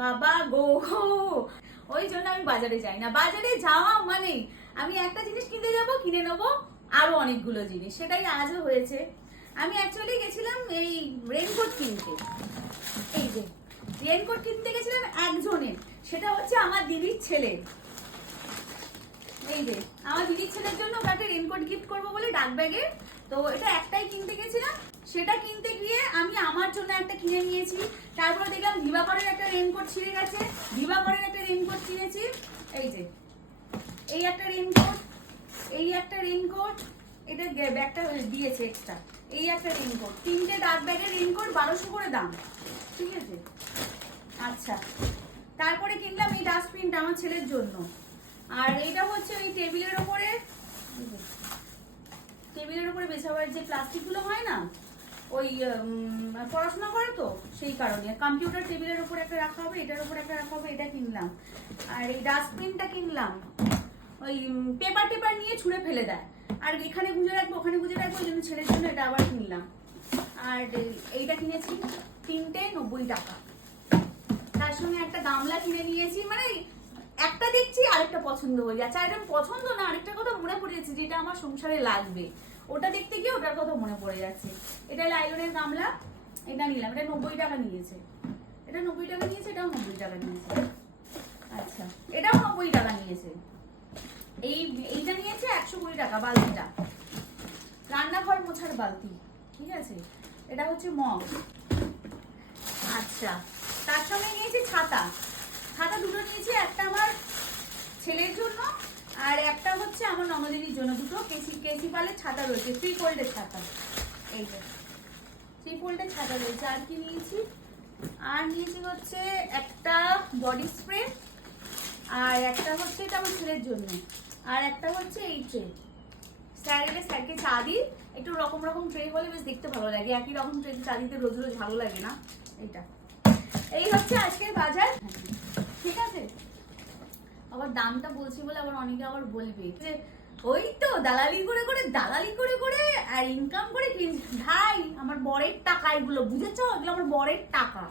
বাবা গো, ওই জন্য আমি বাজারে যাই না। বাজারে যাওয়া মানে আমি একটা জিনিস কিনতে যাব, কিনে নেবো আরো অনেকগুলো জিনিস। সেটাই আজও হয়েছে। আমি অ্যাকচুয়ালি গেছিলাম এই রেইনকোট কিনতে। এই যে রেইনকোট কিনতে গেছিলাম একজনের, সেটা হচ্ছে আমার দিদির ছেলে। এই যে আমার দিদির ছেলের জন্য ওকে একটা রেইনকোট গিফট করবো বলে ডাক ব্যাগে, তো এটা একটাই কিনতে গেছিলাম। সেটা কিনতে গিয়ে আমি আমার জন্য একটা কিনে নিয়েছি। তারপরে দেখলাম দিবাকরের একটা রেইনকোট ছিঁড়ে গেছে, দিবাকরের একটা রেইনকোট কিনেছি। এই যে এই একটা রেইনকোট, এই একটা রেইনকোট, এটা ব্যাগটা দিয়েছে এক্সট্রা। এই একটা রেইনকোট, তিনটে ডাক ব্যাগের রেইনকোট 1200 করে দাম, ঠিক আছে। আচ্ছা, তারপরে কিনলাম এই ডাস্টবিনটা আমার ছেলের জন্য। আর এইটা হচ্ছে ওই টেবিলের উপরে বেছাবার যে প্লাস্টিকগুলো হয় না, ওই পড়াশোনা করে তো সেই কারণে কম্পিউটার টেবিলের উপর একটা রাখা হবে, এটার উপর একটা রাখা হবে, এটা কিনলাম। আর এই ডাস্টবিনটা কিনলাম, ওই পেপার টেপার নিয়ে ছুঁড়ে ফেলে দেয়, আর এখানে গুঁজে রাখবো ওখানে গুঁজে রাখবো, ওই জন্য ছেলের জন্য এটা আবার কিনলাম। আর এইটা কিনেছি 3টে 90 টাকা। তার সঙ্গে একটা গামলা কিনে নিয়েছি, মানে একটা দেখছি আরেকটা পছন্দ হয়ে যাচ্ছে। আর এটা পছন্দ না, আরেকটা কথা মনে পড়ে যাচ্ছে যেটা আমার সংসারে লাগবে, ওটা দেখতে গিয়ে ওটার কথা মনে পড়ে যাচ্ছে। এটা লাইলনের গামলা, এটা নিলাম, এটা 90 টাকা নিয়েছে। এটা 90 টাকা নিয়েছে, এটাও 90 টাকা নিয়েছে। আচ্ছা, এটাও 90 টাকা নিয়েছে। এইটা নিয়েছে 120 টাকা বালতিটা, রান্নাঘর মোছার বালতি, ঠিক আছে। এটা হচ্ছে মগ। আচ্ছা, তার সঙ্গে নিয়েছি ছাতা। ছাতা দুটো নিয়েছি, একটা আমার ছেলের জন্য আর একটা হচ্ছে আমার ননদিনীর জন্য। দুটো কেসি পালের ছাতা রয়েছে, 3 ফোল্ডের ছাতা। এই যে 3 ফোল্ডের ছাতা রয়েছে। আর কি নিয়েছি? আর নিয়েছি হচ্ছে একটা বডি স্প্রে, আর একটা হচ্ছে এটা আমার ছেলের জন্য, আর একটা হচ্ছে এই ট্রে। স্যারকে চা দিই, একটু রকম রকম ট্রে হলে বেশ দেখতে ভালো লাগে। একই রকম ট্রে চা দিতে রোজ রোজ ভালো লাগে না। এইটা, এই হচ্ছে আজকের বাজার, ঠিক আছে। আবার দামটা বলছি বলে আবার অনেকে আবার বলবে যে ওই তো দালালি করে আর ইনকাম করে কিনছি। ভাই, আমার বরের টাকা এগুলো, বুঝেছো? এগুলো আমার বরের টাকা।